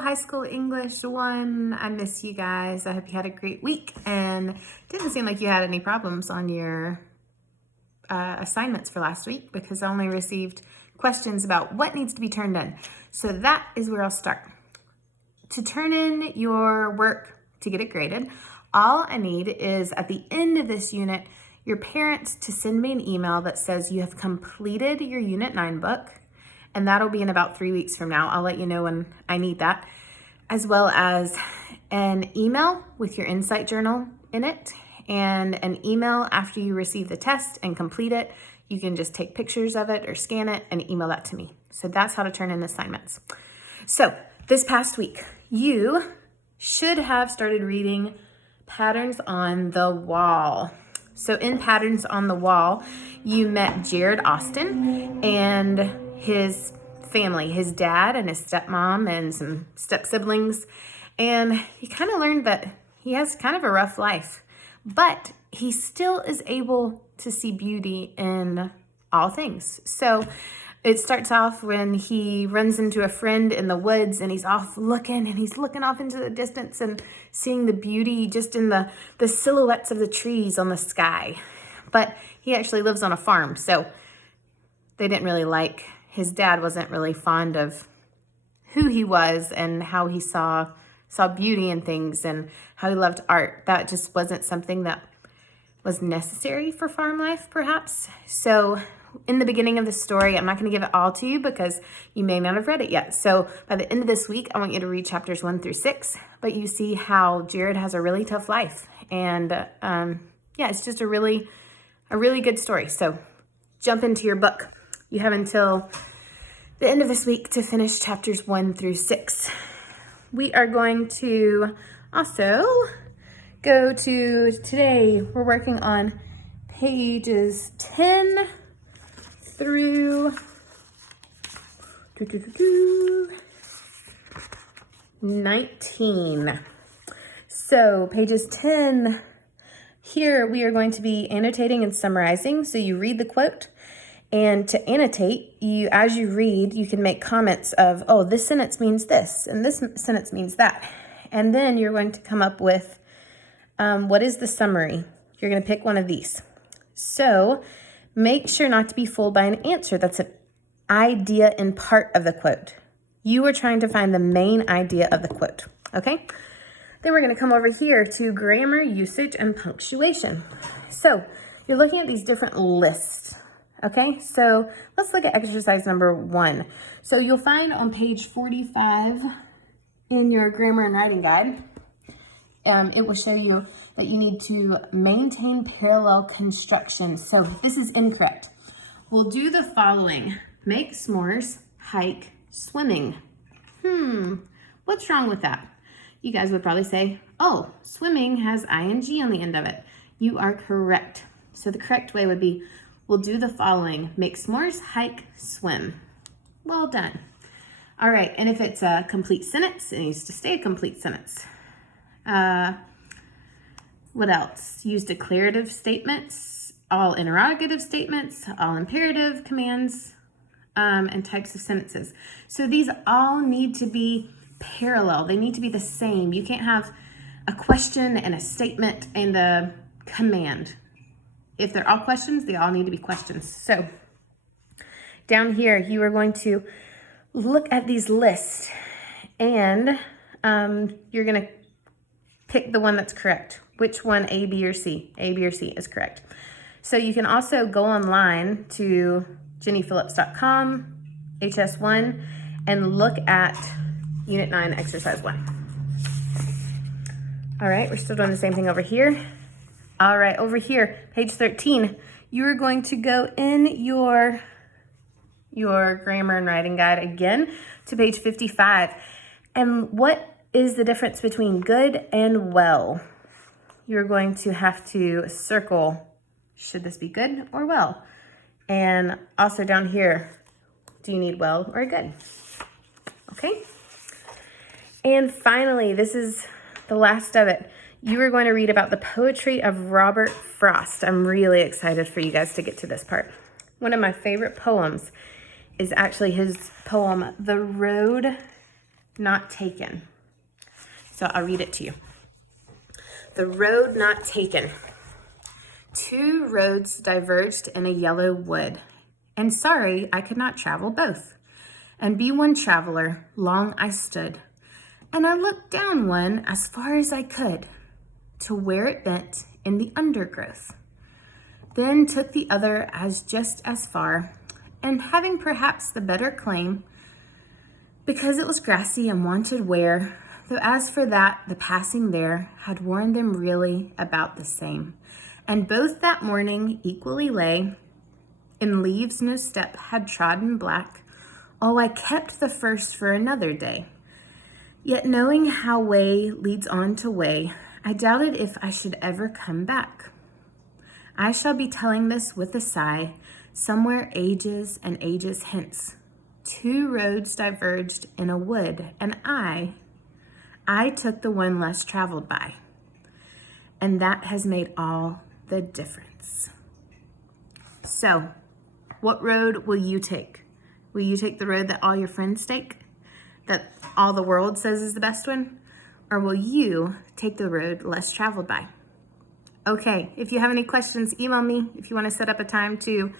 High School English 1. I miss you guys. I hope you had a great week and didn't seem like you had any problems on your assignments for last week because I only received questions about what needs to be turned in. So that is where I'll start. To turn in your work to get it graded, all I need is at the end of this unit, your parents to send me an email that says you have completed your Unit 9 book. And that'll be in about 3 weeks from now. I'll let you know when I need that, as well as an email with your insight journal in it and an email after you receive the test and complete it. You can just take pictures of it or scan it and email that to me. So that's how to turn in assignments. So this past week, you should have started reading Patterns on the Wall. So in Patterns on the Wall, you met Jared Austin and his family, his dad and his stepmom and some step siblings. And you kind of learned that he has kind of a rough life, but he still is able to see beauty in all things. So it starts off when he runs into a friend in the woods and he's off looking and he's looking off into the distance and seeing the beauty just in the silhouettes of the trees on the sky. But he actually lives on a farm, so they didn't really like, his dad wasn't really fond of who he was and how he saw beauty in things and how he loved art. That just wasn't something that was necessary for farm life, perhaps. So in the beginning of the story, I'm not going to give it all to you because you may not have read it yet. So by the end of this week, I want you to read chapters 1 through 6. But you see how Jared has a really tough life. And it's just a really good story. So jump into your book. You have until the end of this week to finish chapters 1 through 6. We are going to also go to today. We're working on pages 10 through 19. So pages 10, here we are going to be annotating and summarizing. So you read the quote, and to annotate, as you read, you can make comments of, oh, this sentence means this, and this sentence means that. And then you're going to come up with what is the summary. You're going to pick one of these. So make sure not to be fooled by an answer that's an idea in part of the quote. You are trying to find the main idea of the quote, okay? Then we're going to come over here to grammar, usage, and punctuation. So you're looking at these different lists, okay? So let's look at exercise number 1. So you'll find on page 45 in your grammar and writing guide, it will show you that you need to maintain parallel construction. So this is incorrect. We'll do the following. Make s'mores, hike, swimming. What's wrong with that? You guys would probably say, oh, swimming has ing on the end of it. You are correct. So the correct way would be, we'll do the following. Make s'mores, hike, swim. Well done. All right, and if it's a complete sentence, it needs to stay a complete sentence. What else? Use declarative statements, all interrogative statements, all imperative commands, and types of sentences. So these all need to be parallel. They need to be the same. You can't have a question and a statement and a command. If they're all questions, they all need to be questions. So down here, you are going to look at these lists and you're going to pick the one that's correct. Which one, A, B, or C? A, B, or C is correct. So you can also go online to jennyphillips.com, HS1, and look at Unit 9, Exercise 1. All right, we're still doing the same thing over here. All right, over here, page 13, you are going to go in your grammar and writing guide again to page 55. And what is the difference between good and well? You're going to have to circle, should this be good or well? And also down here, do you need well or good? Okay. And finally, this is the last of it. You are going to read about the poetry of Robert Frost. I'm really excited for you guys to get to this part. One of my favorite poems is actually his poem, The Road not taken. So I'll read it to you. The road not taken. 2 roads diverged in a yellow wood, and sorry I could not travel both. And be one traveler, long I stood, and I looked down one as far as I could, to where it bent in the undergrowth. Then took the other as just as far, and having perhaps the better claim, because it was grassy and wanted wear, though as for that, the passing there had worn them really about the same. And both that morning equally lay, in leaves no step had trodden black. Oh, I kept the first for another day. Yet knowing how way leads on to way, I doubted if I should ever come back. I shall be telling this with a sigh, somewhere ages and ages hence. 2 roads diverged in a wood, and I took the one less traveled by. And that has made all the difference. So, what road will you take? Will you take the road that all your friends take? That all the world says is the best one? Or will you take the road less traveled by? Okay, if you have any questions, email me. If you want to set up a time to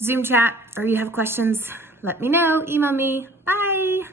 Zoom chat or you have questions, let me know. Email me. Bye.